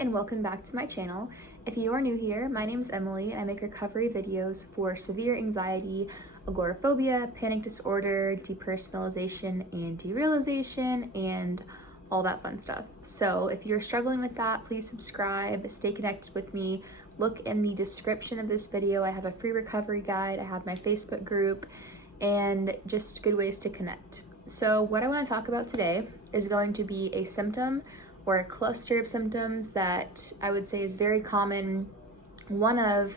and welcome back to my channel. If you are new here, my name is Emily and I make recovery videos for severe anxiety, agoraphobia, panic disorder, depersonalization and derealization, and all that fun stuff. So if you're struggling with that, please subscribe, stay connected with me. Look in the description of this video. I have a free recovery guide, I have my Facebook group, and just good ways to connect. So what I want to talk about today is going to be a symptom or a cluster of symptoms that I would say is very common, one of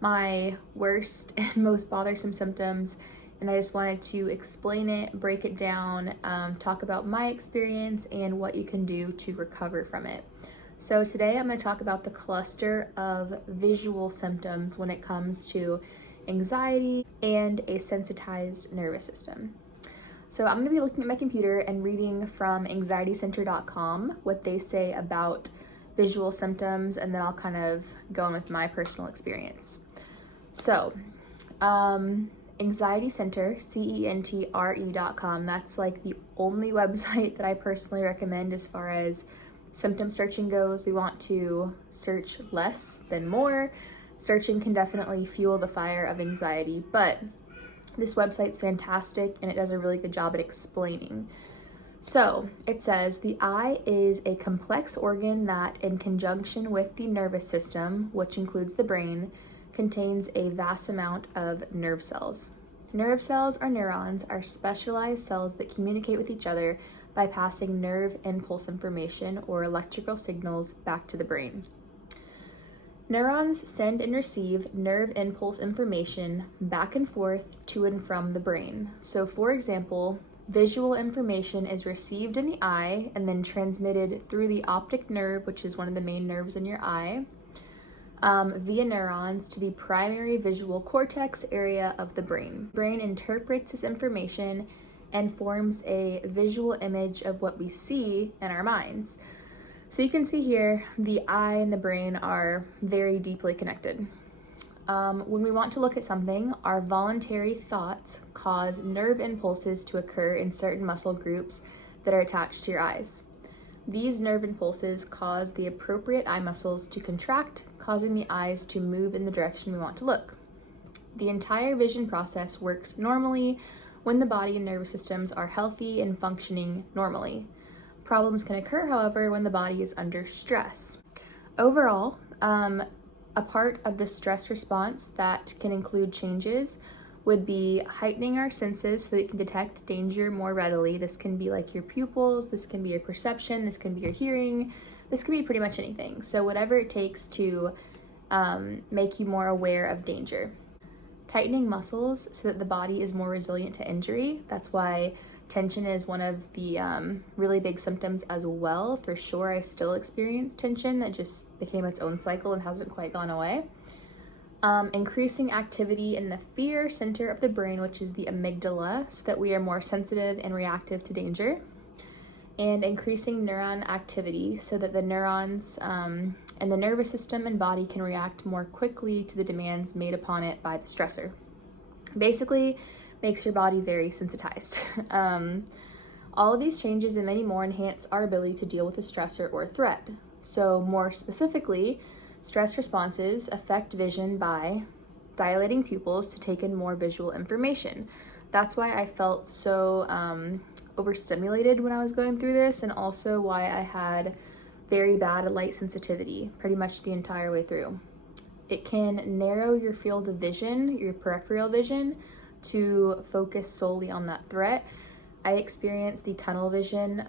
my worst and most bothersome symptoms, and I just wanted to explain it, break it down, talk about my experience and what you can do to recover from it. So today I'm going to talk about the cluster of visual symptoms when it comes to anxiety and a sensitized nervous system. So I'm going to be looking at my computer and reading from anxietycenter.com what they say about visual symptoms, and then I'll kind of go in with my personal experience. So, Anxiety Center, CENTRE.com, that's like the only website that I personally recommend as far as symptom searching goes. We want to search less than more. Searching can definitely fuel the fire of anxiety, but this website's fantastic and it does a really good job at explaining. So it says the eye is a complex organ that, in conjunction with the nervous system, which includes the brain, contains a vast amount of nerve cells. Nerve cells or neurons are specialized cells that communicate with each other by passing nerve impulse information or electrical signals back to the brain. Neurons send and receive nerve impulse information back and forth to and from the brain. So, for example, visual information is received in the eye and then transmitted through the optic nerve, which is one of the main nerves in your eye, via neurons to the primary visual cortex area of the brain. The brain interprets this information and forms a visual image of what we see in our minds. So you can see here, the eye and the brain are very deeply connected. When we want to look at something, our voluntary thoughts cause nerve impulses to occur in certain muscle groups that are attached to your eyes. These nerve impulses cause the appropriate eye muscles to contract, causing the eyes to move in the direction we want to look. The entire vision process works normally when the body and nervous systems are healthy and functioning normally. Problems can occur, however, when the body is under stress. Overall, a part of the stress response that can include changes would be heightening our senses so that we can detect danger more readily. This can be like your pupils, this can be your perception, this can be your hearing, this can be pretty much anything. So whatever it takes to make you more aware of danger. Tightening muscles so that the body is more resilient to injury. That's why tension is one of the really big symptoms as well. For sure, I still experience tension that just became its own cycle and hasn't quite gone away. Increasing activity in the fear center of the brain, which is the amygdala, so that we are more sensitive and reactive to danger. And increasing neuron activity so that the neurons and the nervous system and body can react more quickly to the demands made upon it by the stressor. Basically, makes your body very sensitized. All of these changes and many more enhance our ability to deal with a stressor or threat. So more specifically, stress responses affect vision by dilating pupils to take in more visual information. That's why I felt so overstimulated when I was going through this, and also why I had very bad light sensitivity pretty much the entire way through. It can narrow your field of vision, your peripheral vision, to focus solely on that threat. I experienced the tunnel vision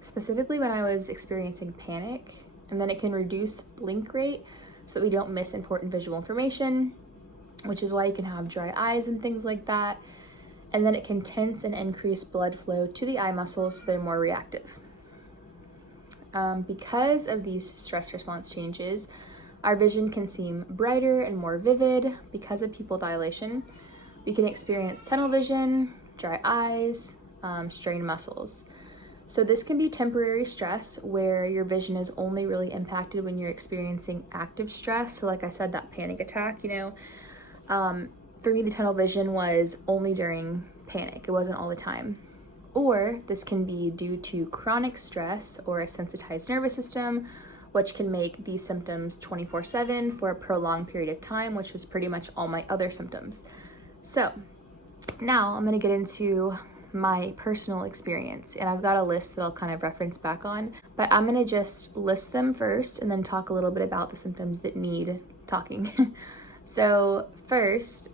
specifically when I was experiencing panic, and then it can reduce blink rate so that we don't miss important visual information, which is why you can have dry eyes and things like that. And then it can tense and increase blood flow to the eye muscles so they're more reactive. Because of these stress response changes, our vision can seem brighter and more vivid because of pupil dilation. We can experience tunnel vision, dry eyes, strained muscles. So this can be temporary stress where your vision is only really impacted when you're experiencing active stress. So like I said, that panic attack, for me, the tunnel vision was only during panic. It wasn't all the time. Or this can be due to chronic stress or a sensitized nervous system which can make these symptoms 24/7 for a prolonged period of time, which was pretty much all my other symptoms. So now I'm going to get into my personal experience, and I've got a list that I'll kind of reference back on, but I'm going to just list them first and then talk a little bit about the symptoms that need talking. So first,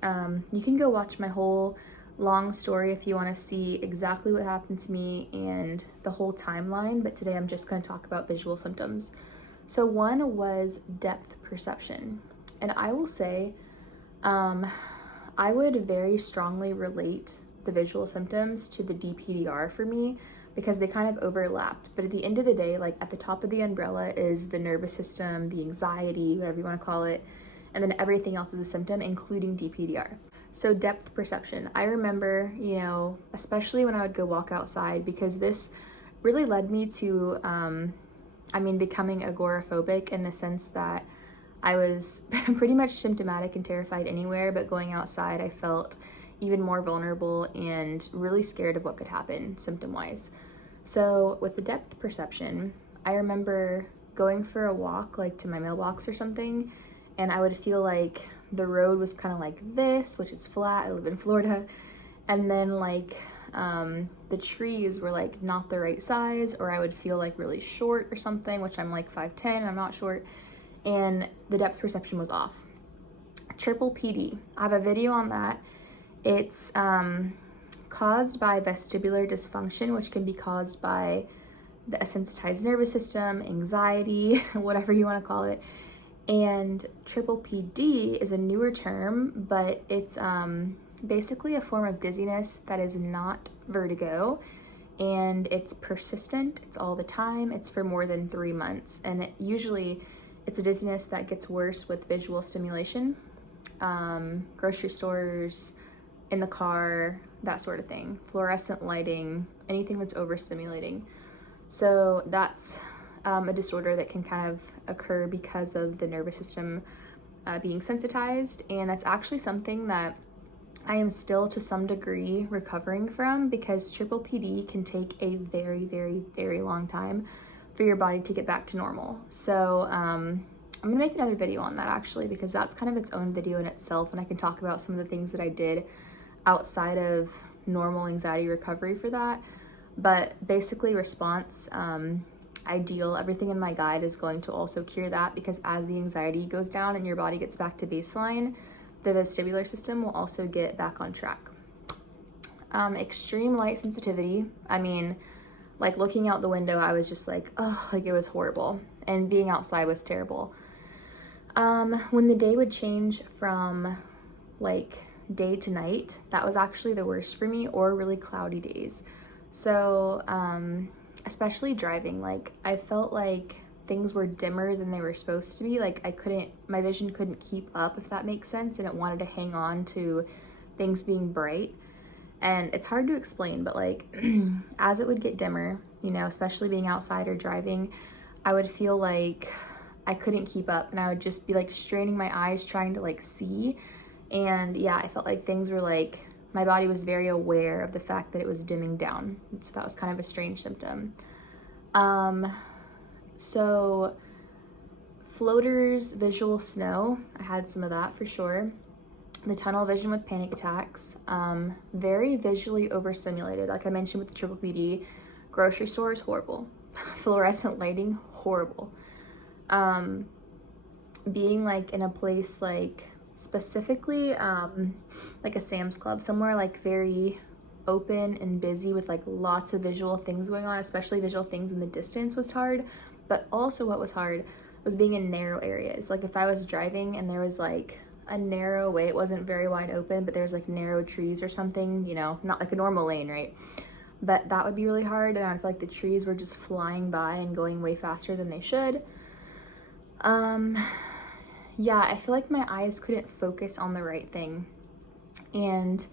you can go watch my whole long story if you want to see exactly what happened to me and the whole timeline, but today I'm just going to talk about visual symptoms. So one was depth perception, and I will say I would very strongly relate the visual symptoms to the DPDR for me because they kind of overlapped. But at the end of the day, like at the top of the umbrella is the nervous system, the anxiety, whatever you want to call it, and then everything else is a symptom, including DPDR. So depth perception. I remember, especially when I would go walk outside, because this really led me to, becoming agoraphobic in the sense that I was pretty much symptomatic and terrified anywhere, but going outside, I felt even more vulnerable and really scared of what could happen symptom-wise. So with the depth perception, I remember going for a walk, like to my mailbox or something, and I would feel like the road was kind of like this, which is flat. I live in Florida. And then the trees were like not the right size, or I would feel like really short or something, which I'm like 5'10", I'm not short. And the depth perception was off. Triple PD. I have a video on that. It's caused by vestibular dysfunction, which can be caused by the sensitized nervous system, anxiety, whatever you want to call it. And triple PD is a newer term, but it's basically a form of dizziness that is not vertigo, and it's persistent, it's all the time, it's for more than 3 months, and it's a dizziness that gets worse with visual stimulation, grocery stores, in the car, that sort of thing, fluorescent lighting, anything that's overstimulating. So that's a disorder that can kind of occur because of the nervous system being sensitized, and that's actually something that I am still to some degree recovering from, because triple PD can take a very, very, very long time for your body to get back to normal. So I'm gonna make another video on that actually, because that's kind of its own video in itself, and I can talk about some of the things that I did outside of normal anxiety recovery for that. But basically response, ideal, everything in my guide is going to also cure that, because as the anxiety goes down and your body gets back to baseline, the vestibular system will also get back on track. Extreme light sensitivity. Like looking out the window, I was just like, oh, like it was horrible. And being outside was terrible. When the day would change from like day to night, that was actually the worst for me, or really cloudy days. So, especially driving, like I felt like things were dimmer than they were supposed to be. Like my vision couldn't keep up, if that makes sense, and it wanted to hang on to things being bright. And it's hard to explain, but like as it would get dimmer, especially being outside or driving, I would feel like I couldn't keep up, and I would just be like straining my eyes trying to like see. And yeah, I felt like things were like, my body was very aware of the fact that it was dimming down. So that was kind of a strange symptom. So floaters, visual snow, I had some of that for sure. The tunnel vision with panic attacks, very visually overstimulated. Like I mentioned with the triple PD, grocery stores, horrible. Fluorescent lighting, horrible. Being like in a place like specifically like a Sam's Club, somewhere like very open and busy with like lots of visual things going on, especially visual things in the distance was hard. But also what was hard was being in narrow areas. Like if I was driving and there was like a narrow way, it wasn't very wide open, but there's like narrow trees or something, not like a normal lane, right? But that would be really hard, and I feel like the trees were just flying by and going way faster than they should. Yeah, I feel like my eyes couldn't focus on the right thing. And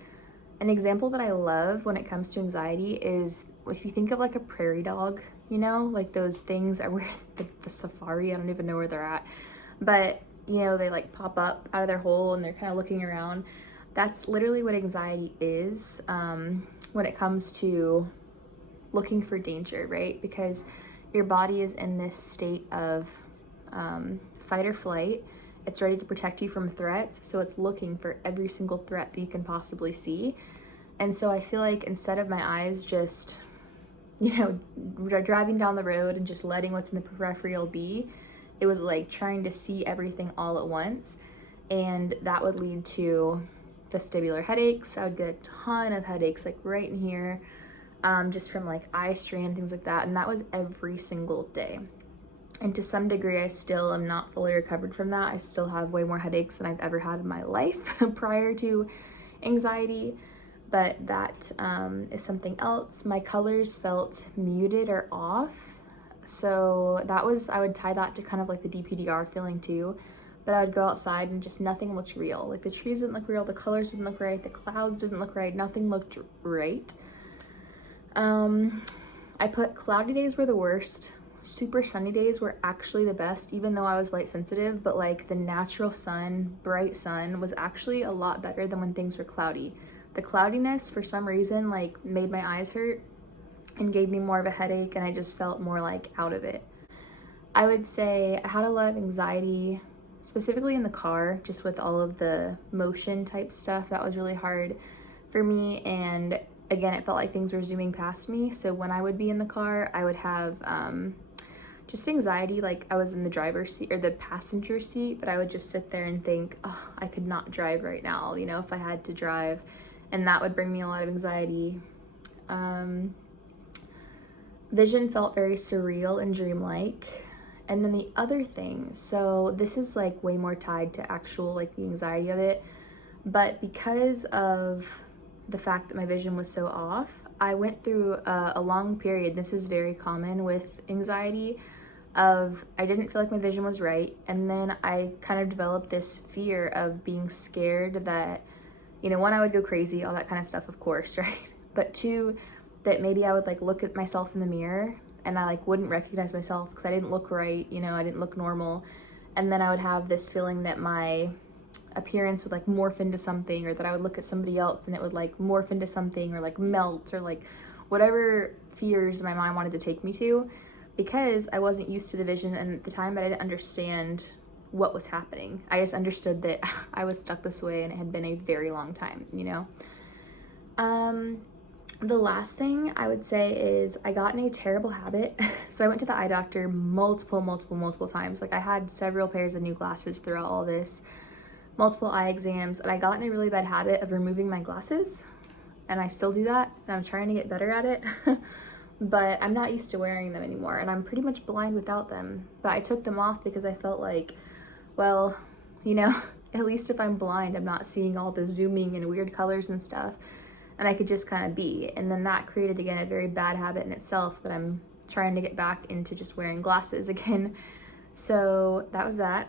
an example that I love when it comes to anxiety is if you think of like a prairie dog, like those things are where the safari, I don't even know where they're at, but they like pop up out of their hole and they're kind of looking around. That's literally what anxiety is when it comes to looking for danger, right? Because your body is in this state of fight or flight. It's ready to protect you from threats, so it's looking for every single threat that you can possibly see. And so I feel like instead of my eyes just, driving down the road and just letting what's in the peripheral be, it was like trying to see everything all at once. And that would lead to vestibular headaches. I would get a ton of headaches, like right in here, just from like eye strain, things like that. And that was every single day. And to some degree, I still am not fully recovered from that. I still have way more headaches than I've ever had in my life prior to anxiety. But that is something else. My colors felt muted or off. So that was, I would tie that to kind of like the DPDR feeling too. But I would go outside and just nothing looked real. Like the trees didn't look real, the colors didn't look right, the clouds didn't look right, nothing looked right. I put cloudy days were the worst. Super sunny days were actually the best, even though I was light sensitive, but like the natural sun, bright sun was actually a lot better than when things were cloudy. The cloudiness for some reason like made my eyes hurt and gave me more of a headache, and I just felt more like out of it. I would say I had a lot of anxiety, specifically in the car, just with all of the motion type stuff. That was really hard for me, and again, it felt like things were zooming past me. So when I would be in the car, I would have just anxiety, like I was in the driver's seat or the passenger seat, but I would just sit there and think, oh, I could not drive right now, if I had to drive, and that would bring me a lot of anxiety. Vision felt very surreal and dreamlike. And then the other thing, so this is like way more tied to actual like the anxiety of it, but because of the fact that my vision was so off, I went through a long period, this is very common with anxiety, of I didn't feel like my vision was right, and then I kind of developed this fear of being scared that, one, I would go crazy, all that kind of stuff, of course, right? But two, that maybe I would like look at myself in the mirror and I like wouldn't recognize myself because I didn't look right, I didn't look normal. And then I would have this feeling that my appearance would like morph into something, or that I would look at somebody else and it would like morph into something, or like melt, or like whatever fears my mind wanted to take me to, because I wasn't used to the vision, and at the time I didn't understand what was happening. I just understood that I was stuck this way and it had been a very long time, The last thing I would say is I got in a terrible habit. So I went to the eye doctor multiple times. Like I had several pairs of new glasses throughout all this, multiple eye exams, and I got in a really bad habit of removing my glasses. And I still do that, and I'm trying to get better at it. But I'm not used to wearing them anymore, and I'm pretty much blind without them. But I took them off because I felt like, well, at least if I'm blind, I'm not seeing all the zooming and weird colors and stuff. And I could just kind of be. And then that created, again, a very bad habit in itself that I'm trying to get back into, just wearing glasses again. So that was that.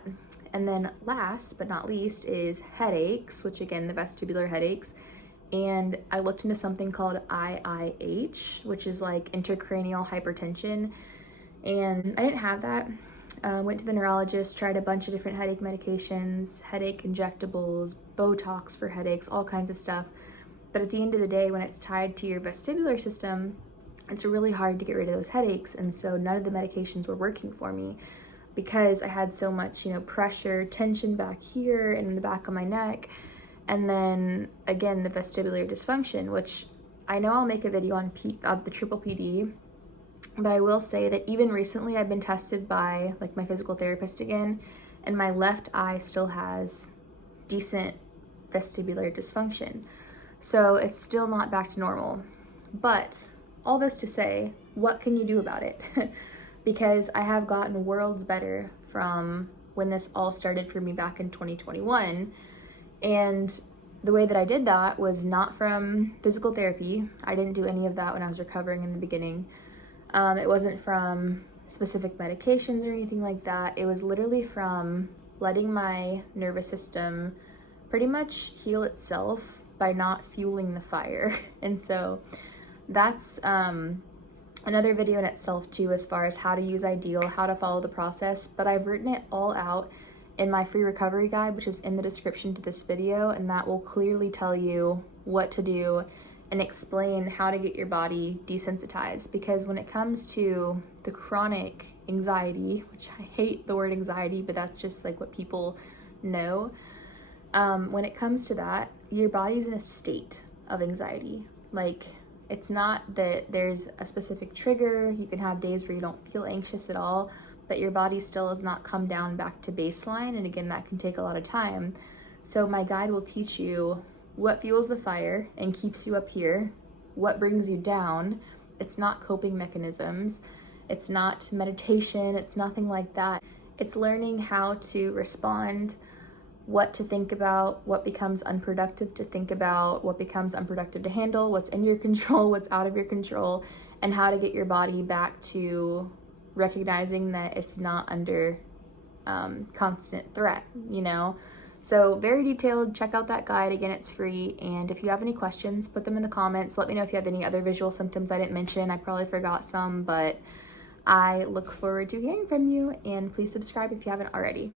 And then last but not least is headaches, which again, the vestibular headaches. And I looked into something called IIH, which is like intracranial hypertension. And I didn't have that. Went to the neurologist, tried a bunch of different headache medications, headache injectables, Botox for headaches, all kinds of stuff. But at the end of the day, when it's tied to your vestibular system, it's really hard to get rid of those headaches. And so none of the medications were working for me because I had so much, pressure, tension back here and in the back of my neck. And then again, the vestibular dysfunction, which I know I'll make a video on of the triple PD, but I will say that even recently I've been tested by like my physical therapist again, and my left eye still has decent vestibular dysfunction. So it's still not back to normal. But all this to say, what can you do about it? Because I have gotten worlds better from when this all started for me back in 2021. And the way that I did that was not from physical therapy. I didn't do any of that when I was recovering in the beginning. It wasn't from specific medications or anything like that. It was literally from letting my nervous system pretty much heal itself by not fueling the fire. And so that's another video in itself too, as far as how to use Ideal, how to follow the process. But I've written it all out in my free recovery guide, which is in the description to this video, and that will clearly tell you what to do and explain how to get your body desensitized. Because when it comes to the chronic anxiety, which I hate the word anxiety, but that's just like what people know. When it comes to that, your body's in a state of anxiety. Like, it's not that there's a specific trigger. You can have days where you don't feel anxious at all, but your body still has not come down back to baseline. And again, that can take a lot of time. So my guide will teach you what fuels the fire and keeps you up here, what brings you down. It's not coping mechanisms. It's not meditation. It's nothing like that. It's learning how to respond, what to think about, what becomes unproductive to think about, what becomes unproductive to handle, what's in your control, what's out of your control, and how to get your body back to recognizing that it's not under constant threat, you know? So very detailed. Check out that guide. Again, it's free. And if you have any questions, put them in the comments. Let me know if you have any other visual symptoms I didn't mention. I probably forgot some, but I look forward to hearing from you, and please subscribe if you haven't already.